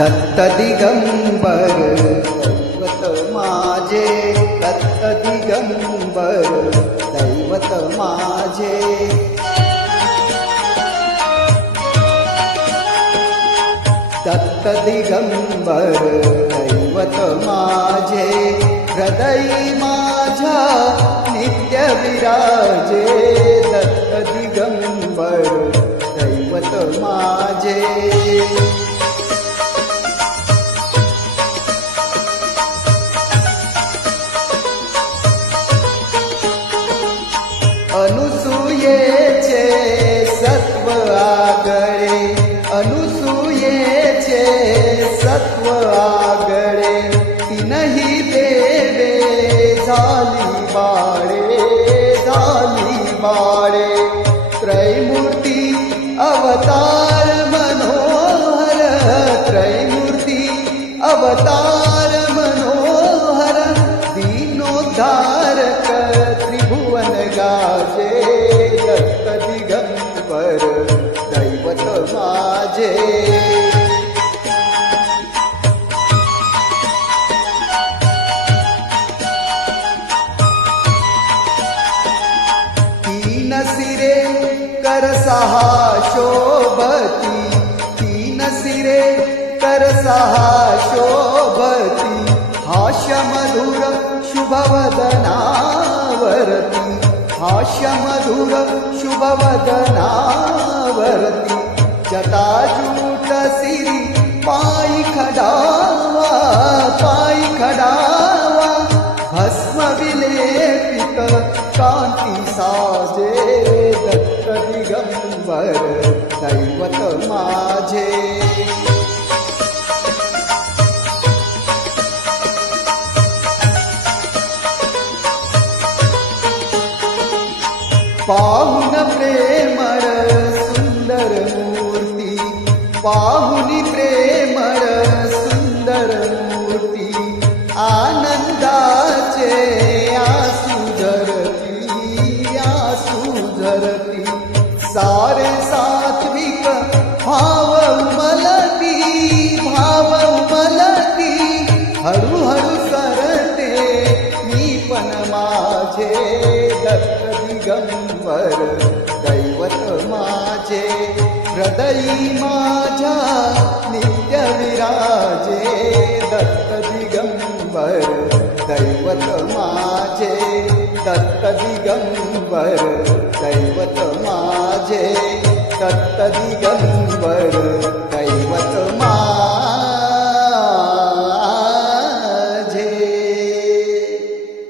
दत्त दिगंबर दैवत माझे, दत्त दिगंबर दैवत माझे. दत्त दिगंबर दैवत माझे, हृदयी माझ्या नित्य विराजे. दत्त दिगंबर दैवत माझे. अनुसूयेचे सत्व आगळे, अनुसूयेचे सत्व आगळे. तीनही देवे झाली बाळे, झाली बाळे. त्रैमूर्ती अवतार मनोहर, त्रैमूर्ती अवतार मनोहर. दीनोद्धारक त्रिभुवन गाजे. दत्त दिगंबर दैवत माझे. तीन सिरे कर सहा शोभती, तीन सिरे कर सहा शोभती. हास्य मधुर शुभवदनावरती, हास्य मधुर शुभवदनावरती. जटाजूट सिरी पायी खडावा, पायी खडावा. भस्म विलेपित कांती साजे. दत्त दिगंबर दैवत माझे. पाहुन प्रेमळ सुंदर मूर्ती, पाहुनी प्रेमळ सुंदर मूर्ती. आनंदाचे आसू झरती, आसू झरती. सारे सात्विक भाव उमलती, भाव उमलती. हळूहळू सरते मी पण माझे. दत्त दिगंबर दैवत माझे, हृदयी माझ्या नित्य विराजे. दत्त दिगंबर दैवत माझे, दत्त दिगंबर दैवत माझे. दत्त दिगंबर